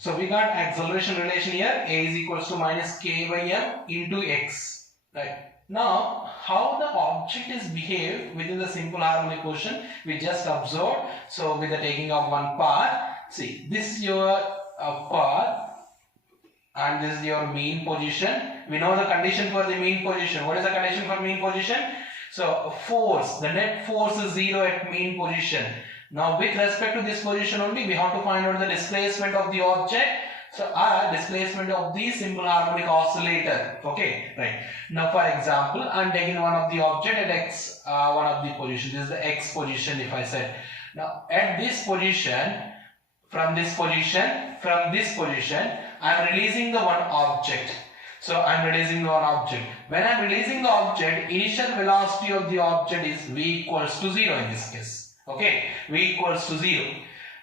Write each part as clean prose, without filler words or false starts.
So we got acceleration relation here. A is equals to minus k by m into x. Right. Now, how the object is behaved within the simple harmonic motion, we just observed. So with the taking of one path, see, this is your path and this is your mean position. We know the condition for the mean position. What is the condition for mean position? So force, the net force is 0 at mean position. Now with respect to this position only, we have to find out the displacement of the object. So displacement of the simple harmonic oscillator. Okay, right. Now for example, I am taking one of the object at x, one of the position. This is the x position if I said. Now at this position, from this position, I am releasing the one object. So I am releasing the one object. When I am releasing the object, initial velocity of the object is v equals to 0 in this case. Okay, v equals to 0.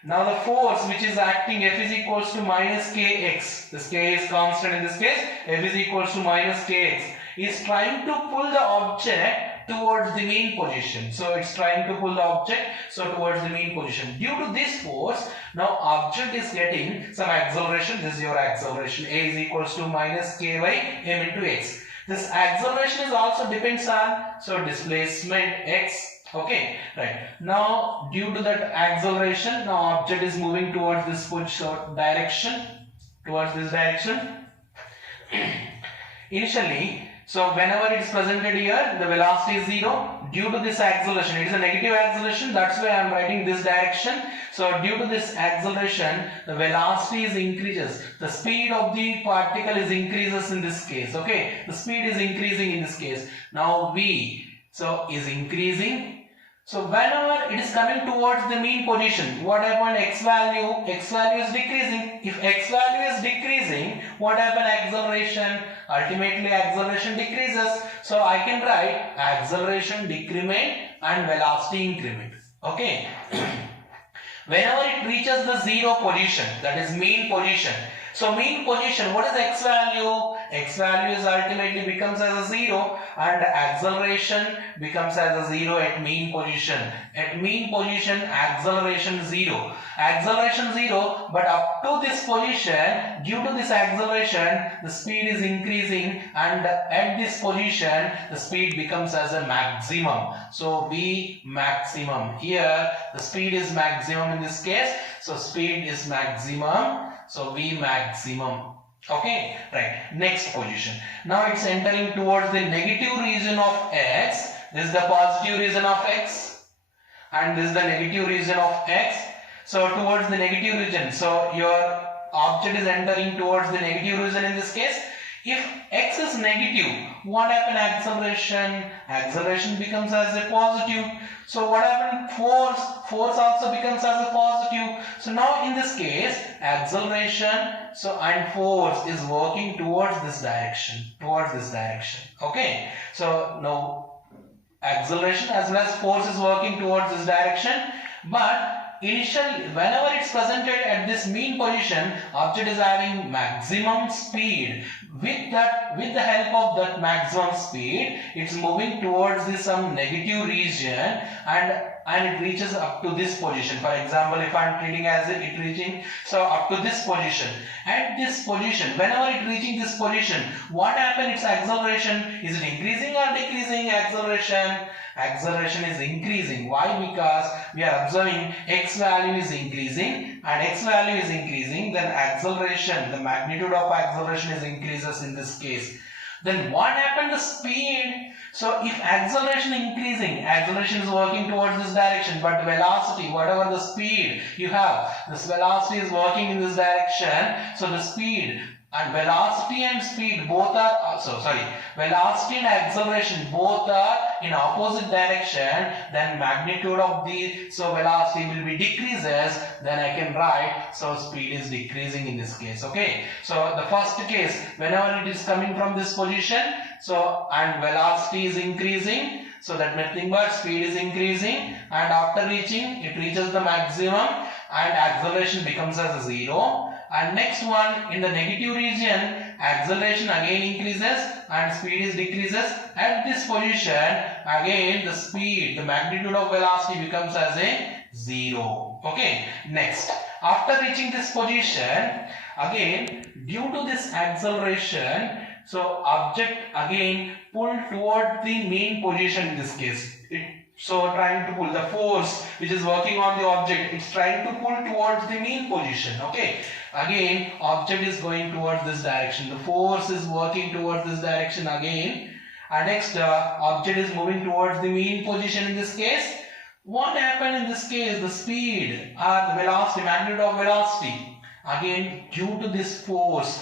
Now the force which is acting, F is equals to minus kx. This k is constant in this case. F is equals to minus kx. Is trying to pull the object towards the mean position. So it's trying to pull the object towards the mean position. Due to this force, now object is getting some acceleration. This is your acceleration. A is equals to minus k by m into x. This acceleration is also depends on displacement x. Okay, right. Now due to that acceleration, now object is moving towards this direction. Initially, so whenever it is presented here, the velocity is 0. Due to this acceleration, it is a negative acceleration. That's why I am writing this direction. So due to this acceleration, the velocity is increases. The speed of the particle is increases in this case. Okay, the speed is increasing in this case. Now v is increasing. So whenever it is coming towards the mean position, what happened? X value is decreasing. If x value is decreasing, what happened? Acceleration. Ultimately acceleration decreases. So I can write acceleration decrement and velocity increment. Okay. Whenever it reaches the 0 position, that is mean position. So mean position, what is x value? X value is ultimately becomes as a 0 and acceleration becomes as a 0 at mean position. At mean position, acceleration 0. Acceleration 0, but up to this position, due to this acceleration, the speed is increasing and at this position, the speed becomes as a maximum. So V maximum. Here, the speed is maximum in this case. So speed is maximum. So V maximum. Okay, right. Next position. Now it's entering towards the negative region of x. This is the positive region of x. And this is the negative region of x. So towards the negative region. So your object is entering towards the negative region in this case. If x is negative, what happened? Acceleration. Acceleration becomes as a positive. So what happened? Force. Force also becomes as a positive. So now in this case, acceleration and force is working towards this direction. Okay. So now acceleration as well as force is working towards this direction. But initially, whenever it's presented at this mean position, object is having maximum speed. With the help of that maximum speed, it's moving towards this some negative region and it reaches up to this position. For example, if I'm treating as it reaching up to this position. At this position, whenever it reaching this position, what happens? Its acceleration, is it increasing or decreasing? Acceleration is increasing. Why? Because we are observing x value is increasing, and x value is increasing, then acceleration, the magnitude of acceleration is increases in this case. Then what happened to speed? So if acceleration increasing, acceleration is working towards this direction, but velocity, whatever the speed you have, this velocity is working in this direction. So the speed and velocity and speed both are velocity and acceleration both are in opposite direction, then magnitude of the velocity will be decreases, then I can write speed is decreasing in this case. Okay, so the first case, whenever it is coming from this position, and velocity is increasing, so that nothing but speed is increasing, and after reaching, it reaches the maximum and acceleration becomes as a 0. And next one, in the negative region, acceleration again increases and speed is decreases. At this position, again the speed, the magnitude of velocity becomes as a 0. Okay, next, after reaching this position, again due to this acceleration, so object again pull toward the main position in this case. So trying to pull, the force which is working on the object, it's trying to pull towards the mean position. Okay, again object is going towards this direction, the force is working towards this direction again, and next object is moving towards the mean position in this case. What happened in this case? The speed or the velocity, magnitude of velocity, again due to this force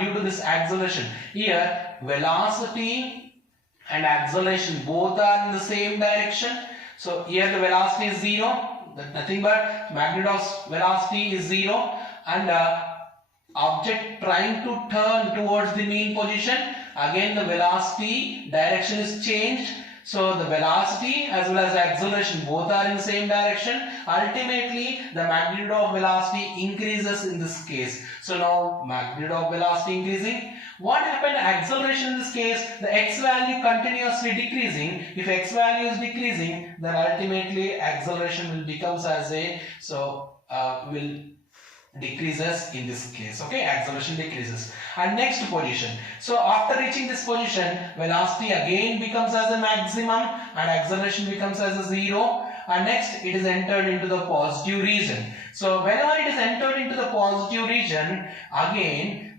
due to this acceleration, here velocity and acceleration both are in the same direction. So here the velocity is 0, nothing but magnitude of velocity is 0, and object trying to turn towards the mean position, again the velocity direction is changed. So the velocity as well as the acceleration both are in the same direction. Ultimately the magnitude of velocity increases in this case. So now magnitude of velocity increasing. What happened? Acceleration in this case, the x value continuously decreasing. If x value is decreasing, then ultimately acceleration will becomes as a, will decreases in this case. Okay, acceleration decreases. And next position, so after reaching this position, velocity again becomes as a maximum and acceleration becomes as a 0, and next it is entered into the positive region. So whenever it is entered into the positive region, again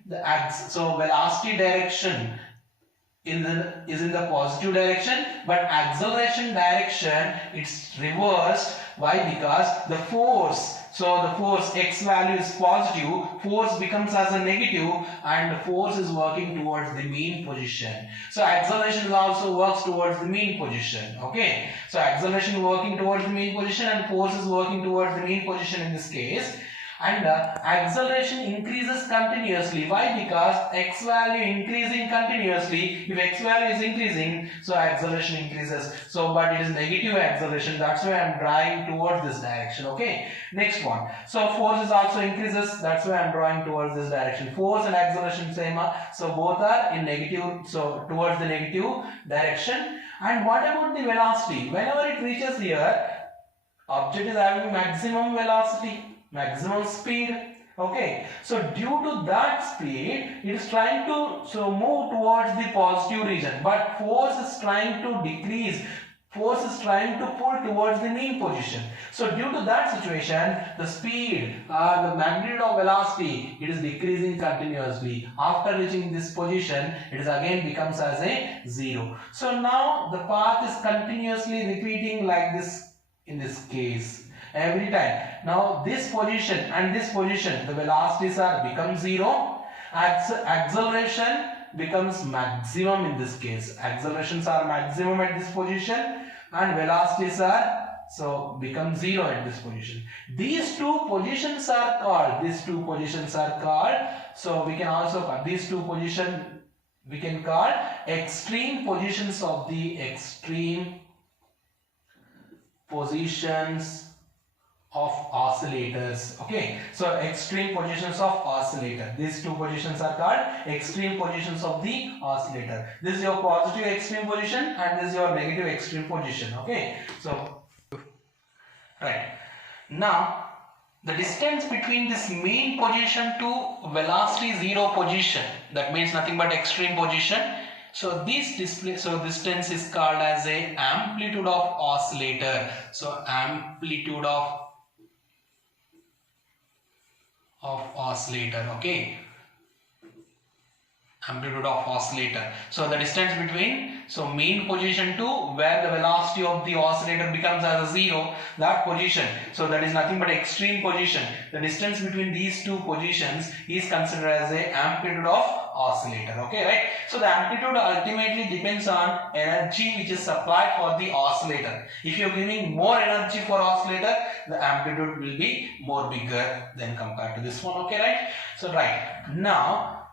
so velocity direction is in the positive direction, but acceleration direction it's reversed. Why? Because the force, so the force x value is positive, force becomes as a negative, and the force is working towards the mean position. So acceleration also works towards the mean position. Okay, so acceleration working towards the mean position and force is working towards the mean position in this case. And acceleration increases continuously. Why? Because x value increasing continuously. If x value is increasing, so acceleration increases. So but it is negative acceleration, that's why I am drawing towards this direction. Okay, next one, so force is also increases, that's why I am drawing towards this direction. Force and acceleration same, so both are in negative, so towards the negative direction. And what about the velocity? Whenever it reaches here, object is having maximum velocity, maximum speed. Okay, so due to that speed, it is trying to move towards the positive region, but force is trying to decrease, force is trying to pull towards the mean position. So due to that situation, the speed the magnitude of velocity, it is decreasing continuously. After reaching this position, it is again becomes as a 0. So now the path is continuously repeating like this in this case every time. Now this position and this position, the velocities are become 0, acceleration becomes maximum in this case. Accelerations are maximum at this position and velocities are become 0 at this position. These two positions are called, so we can also call these two positions, we can call extreme positions of the of oscillators. Okay, so extreme positions of oscillator, these two positions are called extreme positions of the oscillator. This is your positive extreme position and this is your negative extreme position. Okay, so right now the distance between this mean position to velocity 0 position, that means nothing but extreme position. So this distance is called as a amplitude of oscillator. So amplitude of oscillator. Okay, amplitude of oscillator. So the distance between mean position to where the velocity of the oscillator becomes as a 0, that position, so that is nothing but extreme position. The distance between these two positions is considered as a amplitude of oscillator. Okay, right? So the amplitude ultimately depends on energy which is supplied for the oscillator. If you are giving more energy for oscillator, the amplitude will be more bigger than compared to this one. Okay, right? So right now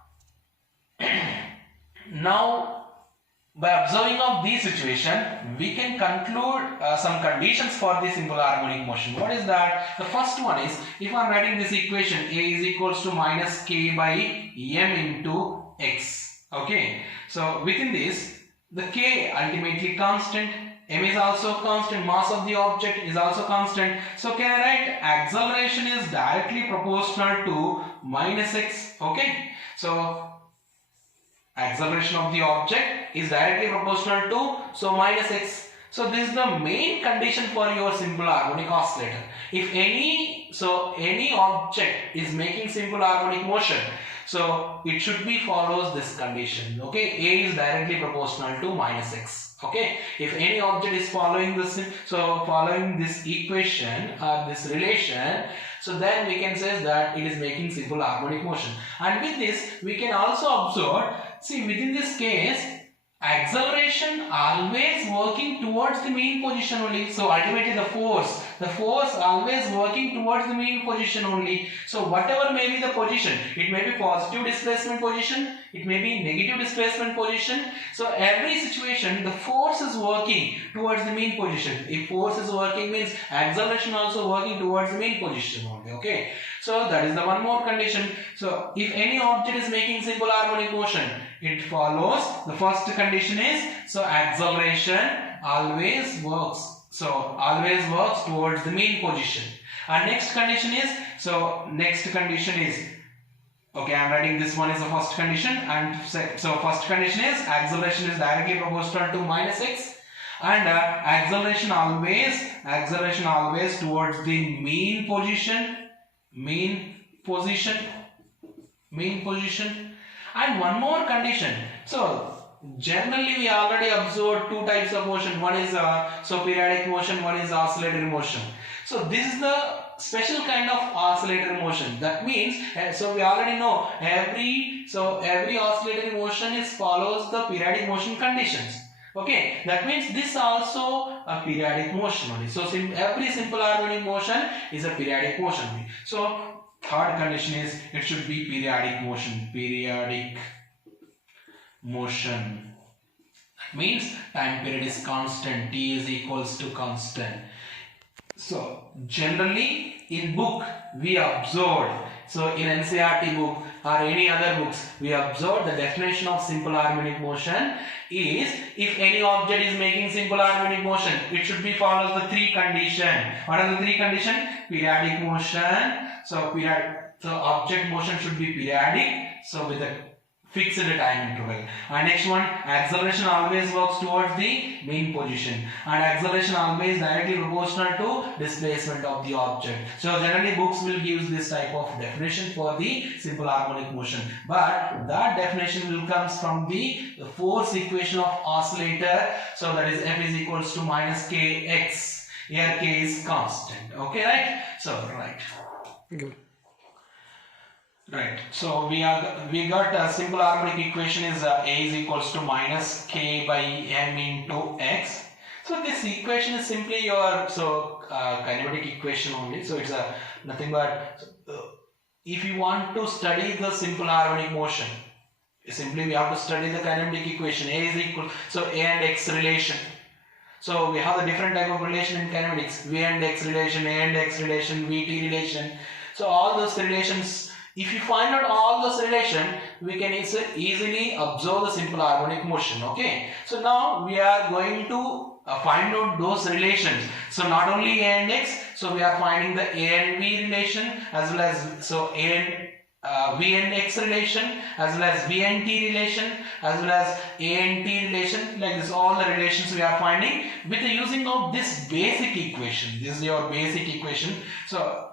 by observing of this situation, we can conclude some conditions for the simple harmonic motion. What is that? The first one is, if I am writing this equation, A is equals to minus K by M into X. Okay, so within this, the K ultimately constant, m is also constant, mass of the object is also constant. So can I write acceleration is directly proportional to minus x? Okay, so acceleration of the object is directly proportional to minus x. So this is the main condition for your simple harmonic oscillator. If any object is making simple harmonic motion, so it should be follows this condition. Okay, a is directly proportional to minus x. Okay, if any object is following this, following this equation or this relation, so then we can say that it is making simple harmonic motion. And with this we can also observe, see, within this case acceleration always working towards the mean position only. So ultimately the force always working towards the mean position only. So whatever may be the position, it may be positive displacement position, it may be negative displacement position. So every situation the force is working towards the mean position. If force is working means acceleration also working towards the mean position only. Okay, so that is the one more condition. So if any object is making simple harmonic motion, it follows the first condition is, acceleration always works towards the mean position. And next condition is, okay, I am writing this one is the first condition, and first condition is acceleration is directly proportional to minus x, and acceleration always towards the mean position. And one more condition. So generally we already observed two types of motion. One is periodic motion, one is oscillatory motion. So this is the special kind of oscillatory motion. That means, so we already know every oscillatory motion follows the periodic motion conditions. Okay, that means this also a periodic motion only. So every simple harmonic motion is a periodic motion only. So third condition is it should be periodic motion. That means time period is constant, t is equals to constant. So generally in book we observed, so in NCERT book or any other books, we observed the definition of simple harmonic motion is, if any object is making simple harmonic motion, it should be follows the three condition. What are the three condition? Periodic motion. So object motion should be periodic, so with a fixed time interval. And next one, acceleration always works towards the mean position, and acceleration always directly proportional to displacement of the object. So generally books will give this type of definition for the simple harmonic motion, but that definition will comes from the force equation of oscillator. So that is F is equals to minus kx. Here k is constant. Okay, right? So right. Good. Right. So we got a simple harmonic equation is A is equals to minus k by m into x. So this equation is simply your kinematic equation only. So it's nothing but if you want to study the simple harmonic motion, simply we have to study the kinematic equation. A is equal, so A and X relation. So we have the different type of relation in kinematics: V and X relation, A and X relation, VT relation. So all those relations, if you find out all those relations, we can easily observe the simple harmonic motion. Okay. So now we are going to find out those relations. So not only A and X, so we are finding the A and V relation, as well as V and X relation, as well as V and T relation, as well as A and T relation. Like this, all the relations we are finding with the using of this basic equation. This is your basic equation. So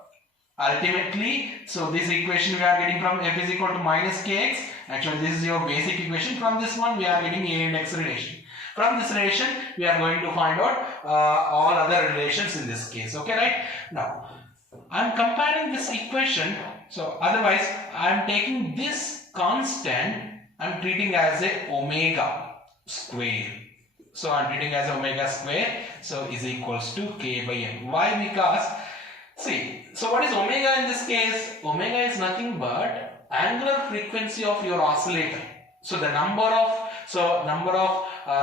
ultimately, so this equation we are getting from F is equal to minus kx. Actually, this is your basic equation. From this one, we are getting A and X relation. From this relation, we are going to find out all other relations in this case. Okay, right? Now, I am comparing this equation. So otherwise, I am taking this constant, I am treating as a omega square. So I am treating as omega square. So is equals to k by m. Why? Because see, so what is omega in this case? Omega is nothing but angular frequency of your oscillator. So the number of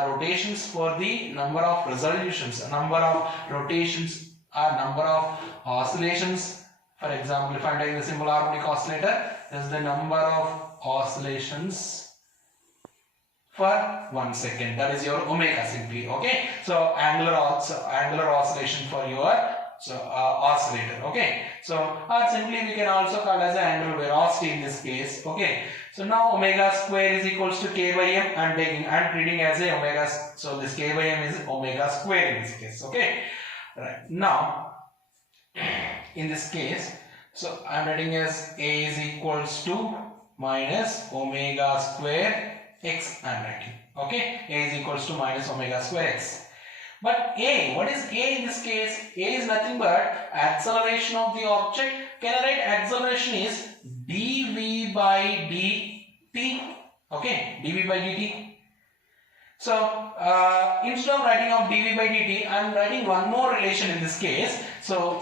rotations for the number of resolutions, number of rotations or number of oscillations. For example, if I am taking the simple harmonic oscillator, is the number of oscillations for 1 second. That is your omega simply. Okay. So angular oscillation for your oscillator. Okay. So or simply we can also call as angular velocity in this case. Okay. So now omega square is equals to k by m. I'm treating as a omega. So this k by m is omega square in this case. Okay. Right. Now in this case, so I'm writing as a is equals to minus omega square x. I'm writing. Okay. A is equals to minus omega square x. But a, what is a in this case? A is nothing but acceleration of the object. Can I write acceleration is dv by dt? Okay, dv by dt. So instead of writing of dv by dt, I am writing one more relation in this case. So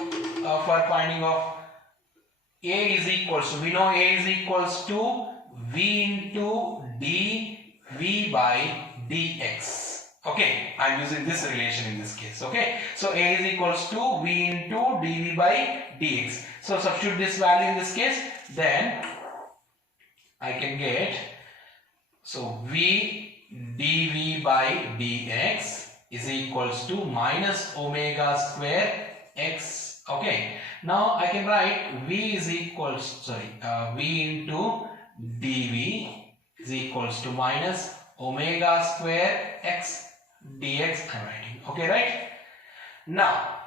for finding of a is equals to, we know a is equals to v into dv by dx. Okay, I am using this relation in this case. Okay, so a is equals to v into dv by dx. So substitute this value in this case, then I can get, so v dv by dx is equals to minus omega square x. Okay, now I can write v is equals, v into dv is equals to minus omega square x dx. I'm writing. Okay, right? Now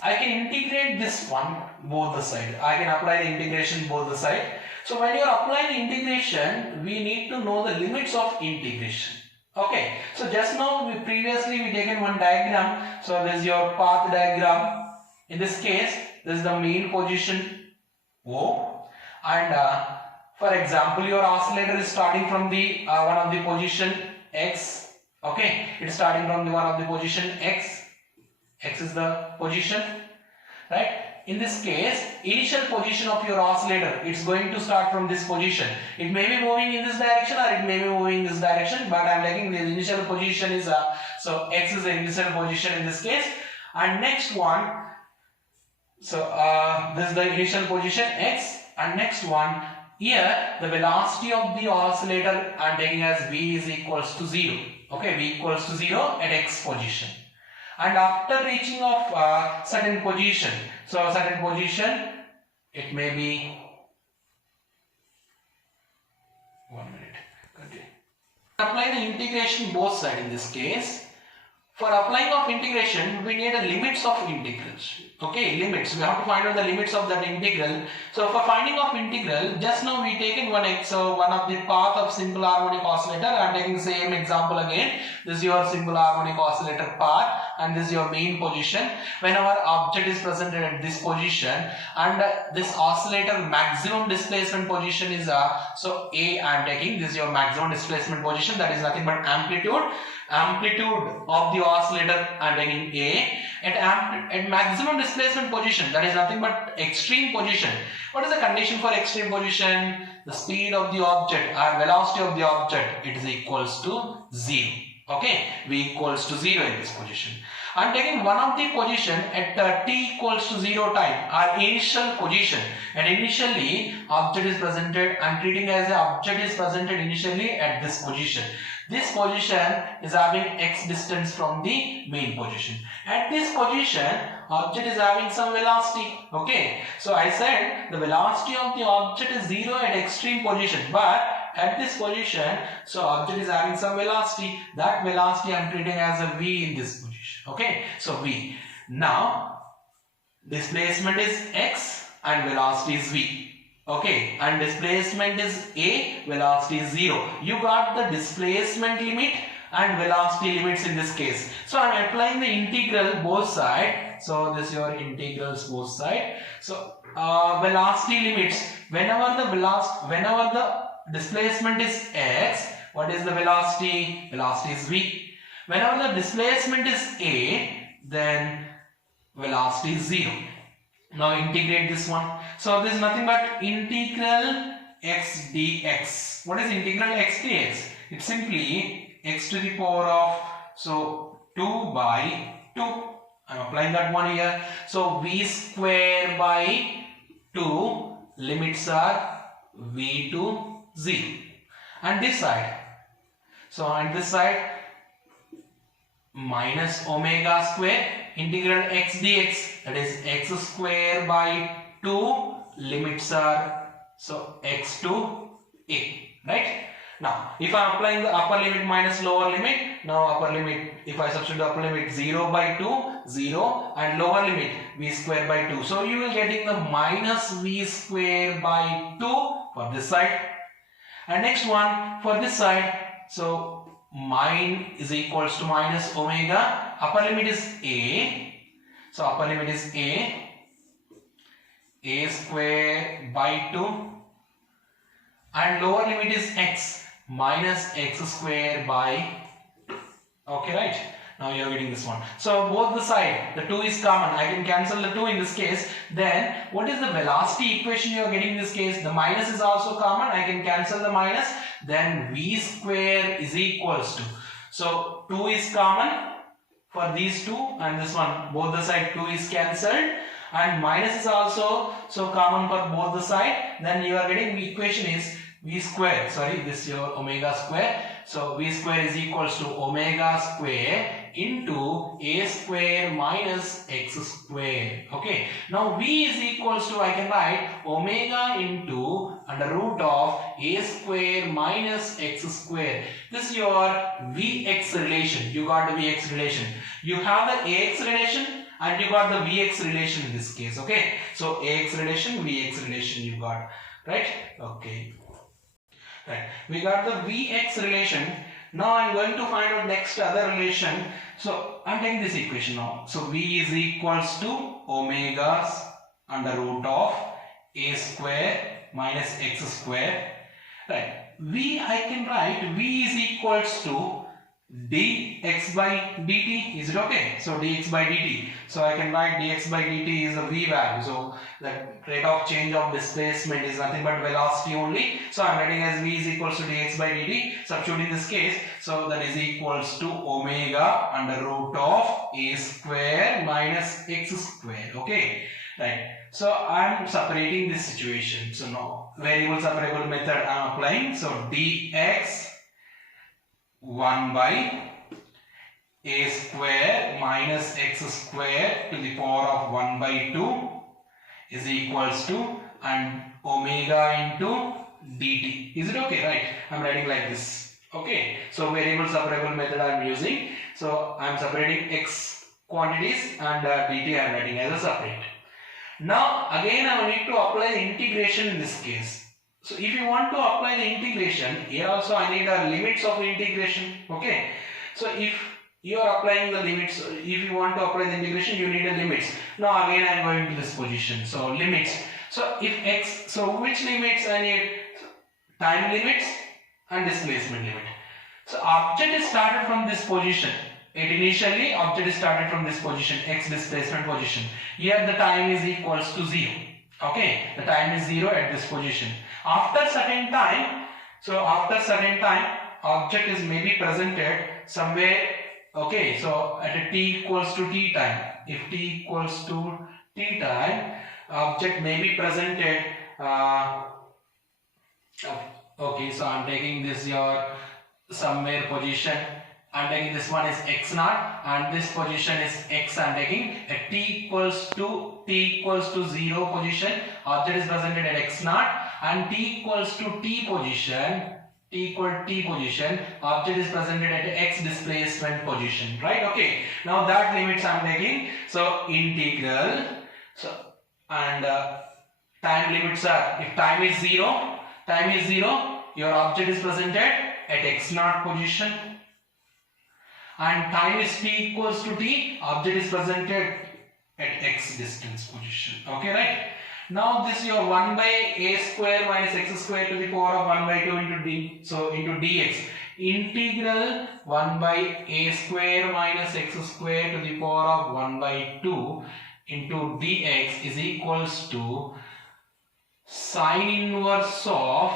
I can integrate this one both the side. I can apply the integration both the side. So when you are applying the integration, we need to know the limits of integration. Okay, so just now we taken one diagram. So this is your path diagram. In this case, this is the main position O, and for example, your oscillator is starting from the one of the position x. Okay, it is starting from the one of the position x. X is the position, right? In this case, initial position of your oscillator, it's going to start from this position. It may be moving in this direction or it may be moving in this direction, but I'm taking the initial position is so x is the initial position in this case, and next one, so this is the initial position x, and next one here the velocity of the oscillator I'm taking as v is equals to 0. Okay, v equals to 0 at x position. And after reaching of certain position, so certain position, it may be 1 minute. Okay. Apply the integration both sides in this case. For applying of integration, we need a limits of integrals. Okay, limits. We have to find out the limits of that integral. So for finding of integral, just now we taken one of the path of simple harmonic oscillator. I am taking same example again. This is your simple harmonic oscillator path, and this is your main position. Whenever object is presented at this position, and this oscillator maximum displacement position is so A I am taking. This is your maximum displacement position. That is nothing but amplitude of the oscillator I am taking A. At maximum displacement position, that is nothing but extreme position. What is the condition for extreme position? The speed of the object or velocity of the object, it is equals to 0. Okay, v equals to 0 in this position. I am taking one of the position at t equals to 0 time, our initial position, and initially object is presented, I am treating as the object is presented initially at this position. This position is having x distance from the main position. At this position, object is having some velocity. Okay, so I said the velocity of the object is 0 at extreme position, but at this position, so object is having some velocity. That velocity I am treating as a v in this position. Okay, so v. Now displacement is x and velocity is v. Okay, and displacement is a, velocity is 0. You got the displacement limit and velocity limits in this case. So I am applying the integral both sides. So this is your integrals both sides. So velocity limits. Whenever the displacement is x, what is the velocity? Velocity is v. Whenever the displacement is a, then velocity is 0. Now integrate this one. So this is nothing but integral x dx. What is integral x dx? It's simply x to the power of 2 by 2. I'm applying that one here. So v square by 2, limits are v to 0. And this side, So on this side minus omega square integral x dx, that is x square by 2, limits are so x to a, right? Now if I am applying the upper limit minus lower limit, now upper limit, if I substitute upper limit 0 by 2, 0, and lower limit v square by 2. So you will getting the minus v square by 2 for this side. And next one for this side, so mine is equals to minus omega, upper limit is a, so upper limit is a square by 2, and lower limit is x, minus x square by 2. Okay, right? Now you are getting this one. So both the side, the 2 is common. I can cancel the 2 in this case. Then what is the velocity equation you are getting in this case? The minus is also common. I can cancel the minus. Then v square is equals to. So 2 is common for these two, and this one, both the side 2 is cancelled. And minus is also so common for both the side. Then you are getting the equation is v square. Sorry, this is your omega square. So v square is equals to omega square into a square minus x square. Okay. Now v is equals to, I can write omega into under root of a square minus x square. This is your vx relation. You got the vx relation. You have the ax relation and you got the vx relation in this case. Okay. So ax relation, vx relation you got. Right? Okay. Right. We got the vx relation. Now I am going to find out next other relation. So I am taking this equation now. So v is equals to omega under root of a square minus x square. Right. V, I can write v is equals to dx by dt. Is it okay? So dx by dt. So I can write dx by dt is a v value. So the rate of change of displacement is nothing but velocity only. So I am writing as v is equals to dx by dt. Substitute in this case. So that is equals to omega under root of a square minus x square. Okay. Right. So I am separating this situation. So now variable separable method I am applying. So dx 1 by a square minus x square to the power of 1 by 2 is equals to and omega into dt. Is it okay? Right? I am writing like this. Okay. So variable separable method I am using. So I am separating x quantities and dt I am writing as a separate. Now again I will need to apply the integration in this case. So if you want to apply the integration, here also I need limits of integration. Okay. So if you are applying the limits, if you want to apply the integration, you need a limits. Now again I am going to this position. So limits. So if x, so which limits I need? Time limits and displacement limit. So object is started from this position. Initially object is started from this position, x displacement position. Here the time is equals to 0. Okay. The time is 0 at this position. After certain time, so after certain time, object is maybe presented somewhere. Okay, so at a t equals to t time. If t equals to t time, object may be presented. Okay, so I am taking this your somewhere position. I am taking this one is x naught and this position is x. I am taking at t equals to 0 position. Object is presented at x naught. And t equals to t position, object is presented at x displacement position, right? Okay. Now that limits I am taking. So integral. So and time limits are, if time is 0, your object is presented at x naught position. And time is t equals to t, object is presented at x distance position. Okay, right? Now this is your 1 by a square minus x square to the power of 1 by 2 into d. So into dx. Integral 1 by a square minus x square to the power of 1 by 2 into dx is equals to sine inverse of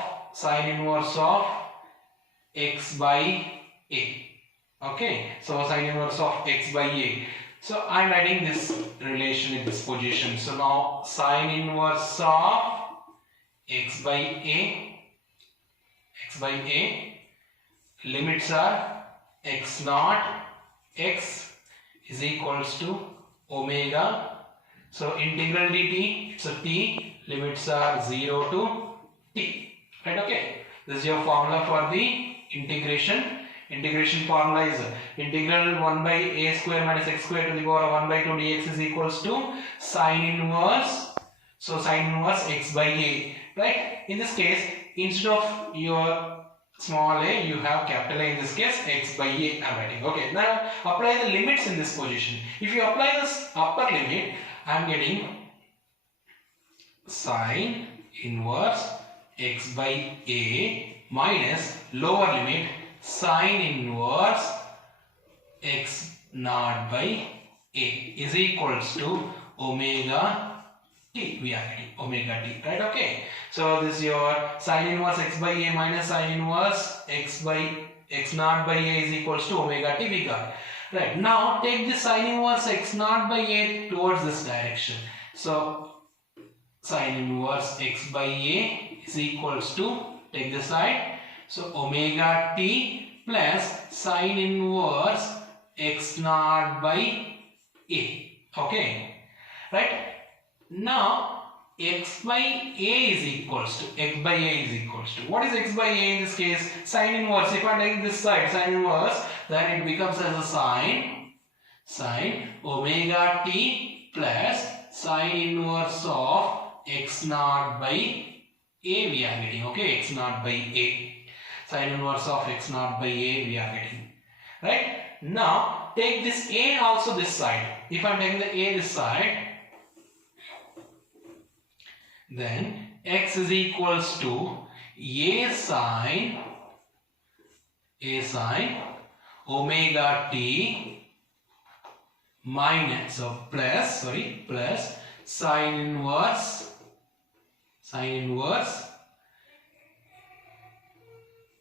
x by a. Okay. So sine inverse of x by a. So I am writing this relation in this position. So now sine inverse of x by a limits are x naught, x is equals to omega. So integral dt, so t, limits are 0 to t. Right, okay. This is your formula for the integration. Integration formula is integral 1 by a square minus x square to the power 1 by 2 dx is equals to sine inverse. So sine inverse x by a. Right. In this case, instead of your small a, you have capital A, in this case x by a I am writing. Okay. Now apply the limits in this position. If you apply this upper limit, I am getting sine inverse x by a minus lower limit sine inverse x naught by a is equals to omega t. We are getting omega t, right? Okay. So this is your sine inverse x by a minus sine inverse x naught by a is equals to omega t we got. Right. Now take this sine inverse x naught by a towards this direction. So sine inverse x by a is equals to, take this side, so omega t plus sine inverse x naught by a. Okay, right? Now x by a is equals to, what is x by a in this case? Sine inverse. If I take this side sine inverse, then it becomes as a sine omega t plus sine inverse of x naught by a we are getting. Okay, x naught by a, sine inverse of x naught by a we are getting. Right. Now take this a also this side. If I am taking the a this side, then x is equals to a sine omega t minus, so plus sine inverse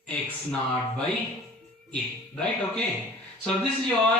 x naught by a. Right? Okay. So this is your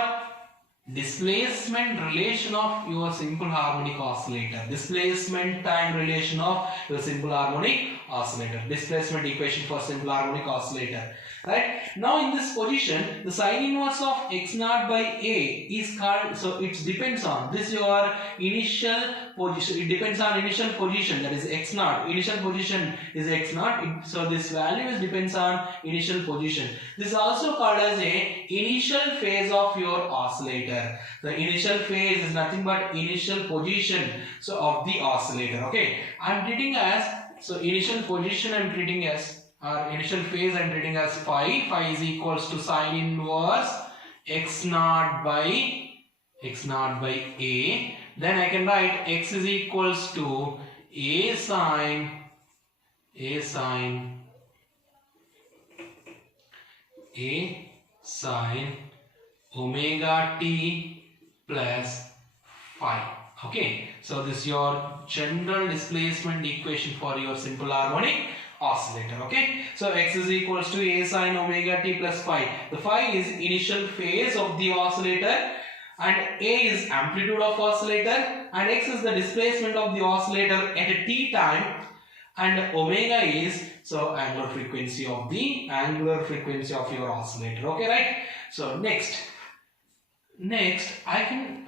displacement relation of your simple harmonic oscillator. Displacement time relation of your simple harmonic oscillator. Displacement equation for simple harmonic oscillator. Right? Now in this position, the sine inverse of x naught by a is called, so it depends on this your initial position. It depends on initial position, that is x naught. Initial position is x naught. So this value depends on initial position. This is also called as a initial phase of your oscillator. The initial phase is nothing but initial position of the oscillator. Okay, I am treating as, so initial position I am treating as, or initial phase I am treating as phi. Phi is equals to sine inverse x naught by a. Then I can write x is equals to a sine omega t plus phi. Okay, so this is your general displacement equation for your simple harmonic oscillator. Okay, so x is equals to a sine omega t plus phi. The phi is initial phase of the oscillator, and a is amplitude of oscillator, and x is the displacement of the oscillator at a t time, and omega is, so angular frequency of your oscillator. Okay, right? So next I can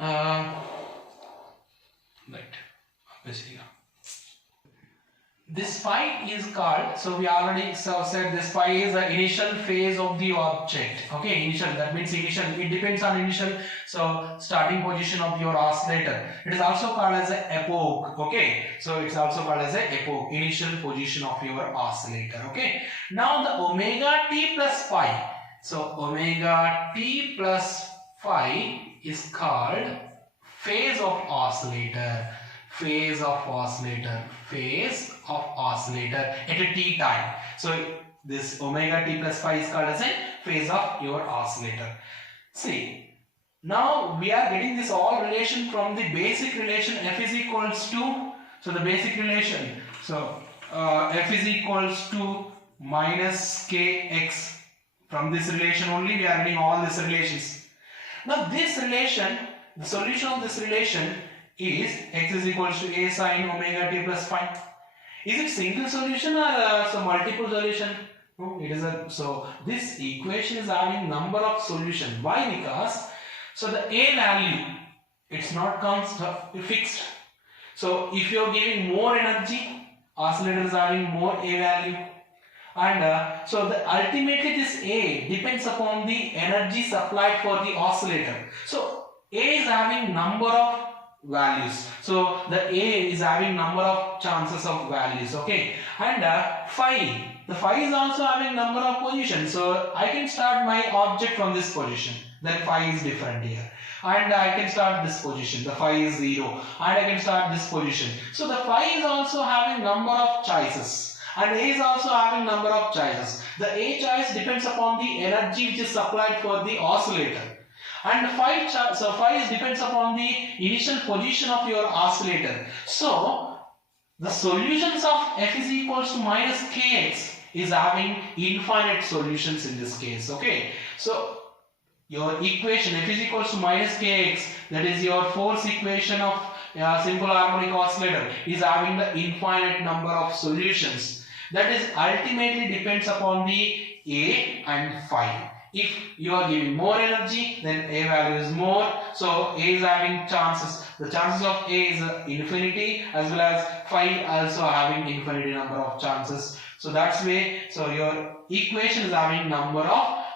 this phi is called, so we already said this phi is the initial phase of the object. Okay, initial, that means initial, it depends on initial, so starting position of your oscillator. It is also called as an epoch. Okay, so it's also called as an epoch, initial position of your oscillator. Okay, now the omega t plus phi, so omega t plus phi is called phase of oscillator at a t time. So this omega t plus phi is called as a phase of your oscillator. See, now we are getting this all relation from the basic relation f is equals to, so the basic relation, so f is equals to minus kx. From this relation only we are getting all these relations. Now this relation, the solution of this relation is x is equals to a sine omega t plus phi. Is it single solution or some multiple solution? No, it is a, so this equation is having number of solution. Why? Because so the A value, it's not constant, fixed. So if you are giving more energy, oscillator is having more A value, and so ultimately this A depends upon the energy supplied for the oscillator. So A is having number of values. So the A is having number of chances of values. Okay, and phi. The phi is also having number of positions. So I can start my object from this position. Then phi is different here. And I can start this position. The phi is 0. And I can start this position. So the phi is also having number of choices. And A is also having number of choices. The A choice depends upon the energy which is supplied for the oscillator. And phi is depends upon the initial position of your oscillator. So the solutions of f is equals to minus kx is having infinite solutions in this case. Okay, so your equation f is equals to minus kx, that is your force equation of simple harmonic oscillator, is having the infinite number of solutions. That is ultimately depends upon the A and phi. If you are giving more energy, then A value is more. So A is having chances. The chances of A is infinity, as well as phi also having infinity number of chances. So that's way. So your equation is having number of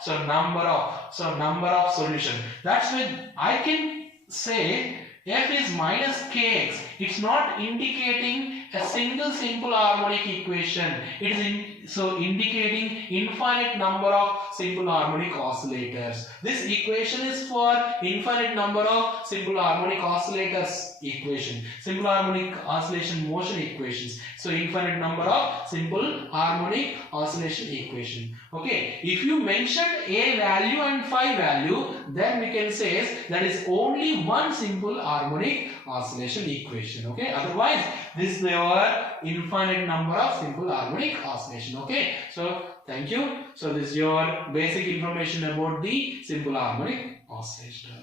solution. That's when I can say f is minus kx. It's not indicating a single simple harmonic equation. It is indicating infinite number of simple harmonic oscillators. This equation is for infinite number of simple harmonic oscillators equation. Simple harmonic oscillation motion equations. So infinite number of simple harmonic oscillation equation. Okay. If you mention A value and phi value, then we can say that is only one simple harmonic oscillation equation. Okay. Otherwise, this is your infinite number of simple harmonic oscillation. Okay. So thank you. So this is your basic information about the simple harmonic oscillator.